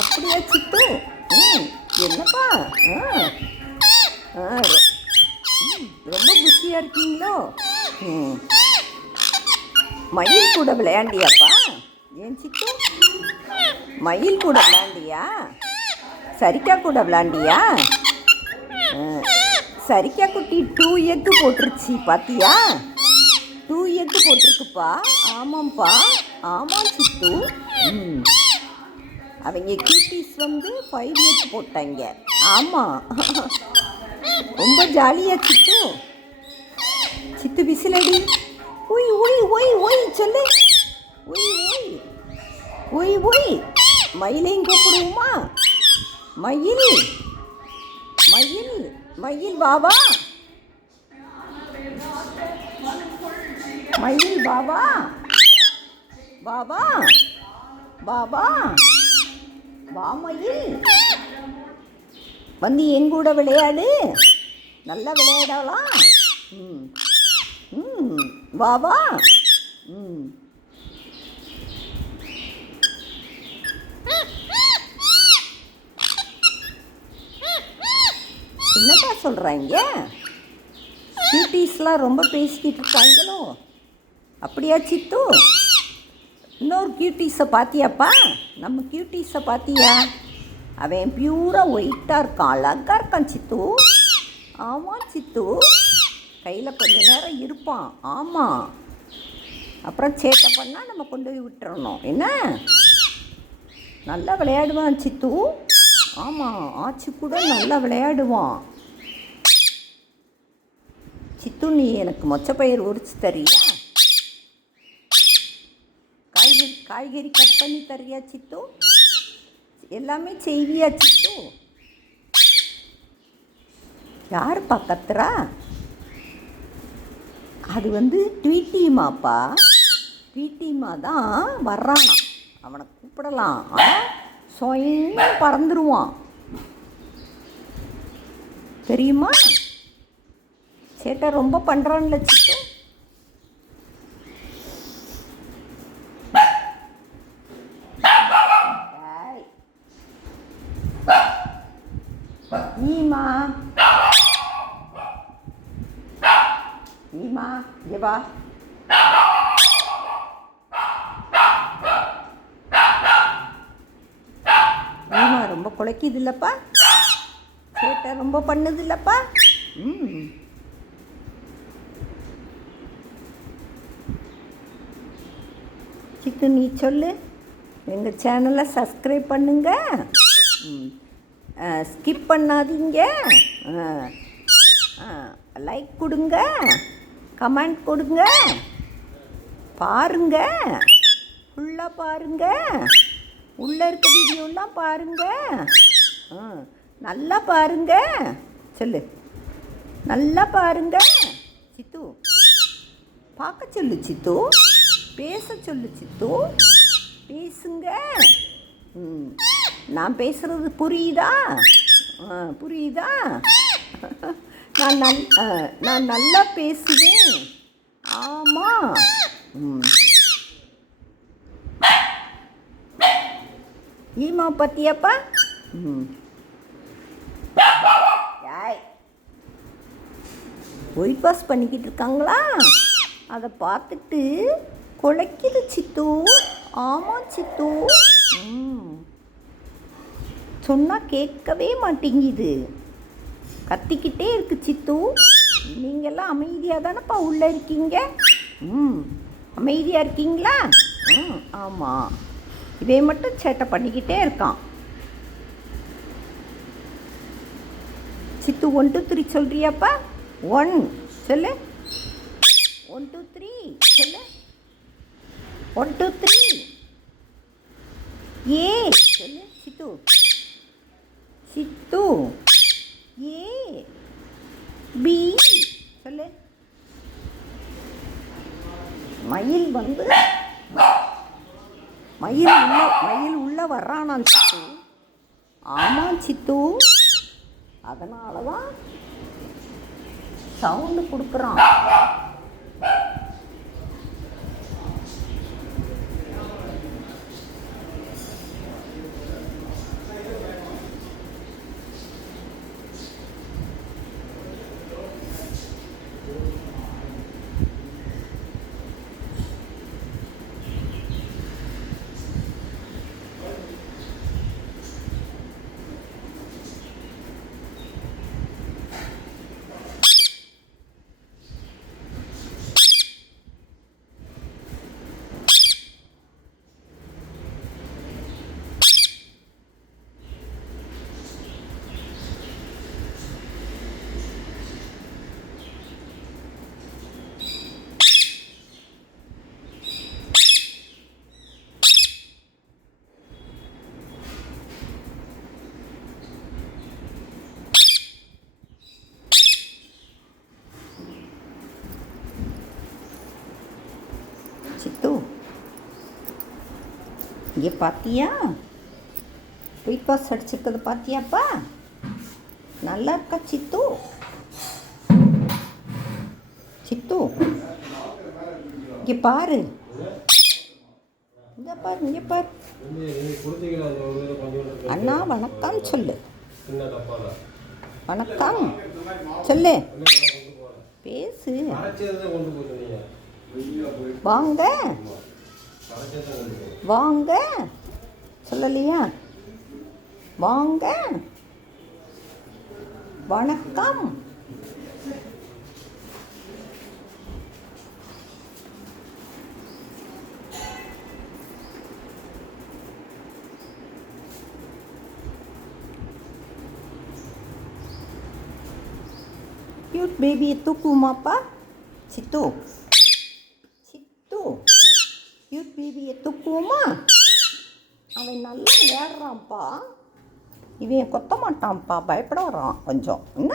அப்படியா சித்து? என்னப்பா? ரொம்ப குஷியாக இருக்கீங்களோ? மயில் கூட விளையாண்டியாப்பா? ஏன் சித்து, மயில் கூட விளையாண்டியா? சரிக்கா கூட விளையாண்டியா? சரிக்கா குட்டி 2 எக்கு போட்டுருச்சு, பார்த்தியா? 2 எக்கு போட்டிருக்குப்பா. ஆமாம்ப்பா, ஆமாம் சித்து. அவங்க கியூட்டீஸ் வந்து 5 எக்கு போட்டாங்க. ஆமாம், ரொம்ப ஜாலியாக சித்து. சித்து விசிலடி. ஒய் ஒய் ஒய் ஒய் சொல்லு. ஒய் ஒய் ஒய் ஒய். மயிலையும் கூப்பிடுவோமா? மயில் மயில் மயில் பாபா, மயில் பாபா, பாபா பாபா வா மயில், வந்து எங்கூட விளையாடு. நல்லா விளையாடலாம். பாபா. என்னப்பா சொல்கிறாங்க? கியூட்டீஸ்லாம் ரொம்ப பேசிக்கிட்டு இருக்காங்களோ? அப்படியா சித்து? இன்னொரு கியூட்டீஸை பார்த்தியாப்பா? நம்ம கியூட்டீஸை பார்த்தியா? அவன் பியூராக ஒயிட்டாக இருக்கான், அழகாக இருக்கான் சித்து. ஆமாம் சித்து, கையில் கொஞ்ச நேரம் இருப்பான். ஆமாம், அப்புறம் சேட்டை பண்ணால் நம்ம கொண்டு போய் விட்டுறணும். என்ன, நல்லா விளையாடுவான் சித்து. ஆமாம், ஆச்சு கூட நல்லா விளையாடுவான். சித்து, நீ எனக்கு மொச்சப்பயிர் உரிச்சு தரியா? காய்கறி கட் பண்ணி தரியா சித்து? எல்லாமே செய்வியா சித்து? யார் கத்துறா? அது வந்து ட்வீட்டிமாப்பா. ட்வீட்டிமா தான் வர்றானா. அவனை கூப்பிடலாம், ஆனால் சொயின்னு பறந்துருவான், தெரியுமா? சேட்டை ரொம்ப பண்ணுறான்ல சித்து. ஈமா ஈமா இங்கே வா. ஈமா ரொம்ப குலைக்குது இல்லைப்பா? சேட்டை ரொம்ப பண்ணுது இல்லைப்பா? சித்து, நீ சொல்லு. எங்கள் சேனலை சப்ஸ்கிரைப் பண்ணுங்க, ஸ்கிப் பண்ணாதீங்க, லைக் கொடுங்க, கமெண்ட் கொடுங்க, பாருங்க, ஃபுல்லாக பாருங்க, உள்ளே இருக்க வீடியோலாம் பாருங்க, நல்லா பாருங்க. சொல்லு, நல்லா பாருங்க சித்து. பார்க்க சொல்லு சித்து, பேச சொல்லு சித்து, பேசுங்க. நான் பேசுகிறது புரியுதா? புரியுதா? நான் நல்லா பேசுவேன். ஆமாம். ஈமா பத்தியாப்பா? ஒயிட் வாஷ் பண்ணிக்கிட்டு இருக்காங்களா? அதை பார்த்துட்டு குலைக்குது சித்து. ஆமாம் சித்து. சொன்னால் கேட்கவே மாட்டேங்குது, கத்திக்கிட்டே இருக்கு சித்து. நீங்கள்லாம் அமைதியாக தானேப்பா உள்ளே இருக்கீங்க? அமைதியாக இருக்கீங்களா? ஆமாம், இதே மட்டும் சேட்டை பண்ணிக்கிட்டே இருக்கான் சித்து. 1 2 3 சொல்கிறியாப்பா? 1 சொல்லு. 1 2 3 சொல்லு. 1 2 3 ஏ சொல்லு சித்து. சித்து, ஏ பி சொல்லு. மயில் வந்து மயில் உள்ள வர்றானான் சித்து. ஆமாம் சித்து. அதனால தான் சவுண்டு கொடுக்குறான். சித்து, இங்கே பார்த்தியா? ஒயிட் பாஸ் அடிச்சிருக்கிறது பார்த்தியாப்பா? நல்லா இருக்கா சித்து? சித்து, இங்கே பாரு, இங்கே பாரு, இங்கே பாரு. அண்ணா வணக்கம் சொல்லு. வணக்கம் சொல்லு, பேசு. வாங்க வாங்க சொல்லலையா? வாங்க, வணக்கம். கியூட் பேபியை தூக்குமாப்பா? சித்து, கியூட் பேபியை தூக்குவோமா? அவன் நல்லா விளையாடுறான்ப்பா. இவன் கொத்த மாட்டான்ப்பா, பயப்பட வரான் கொஞ்சம். என்ன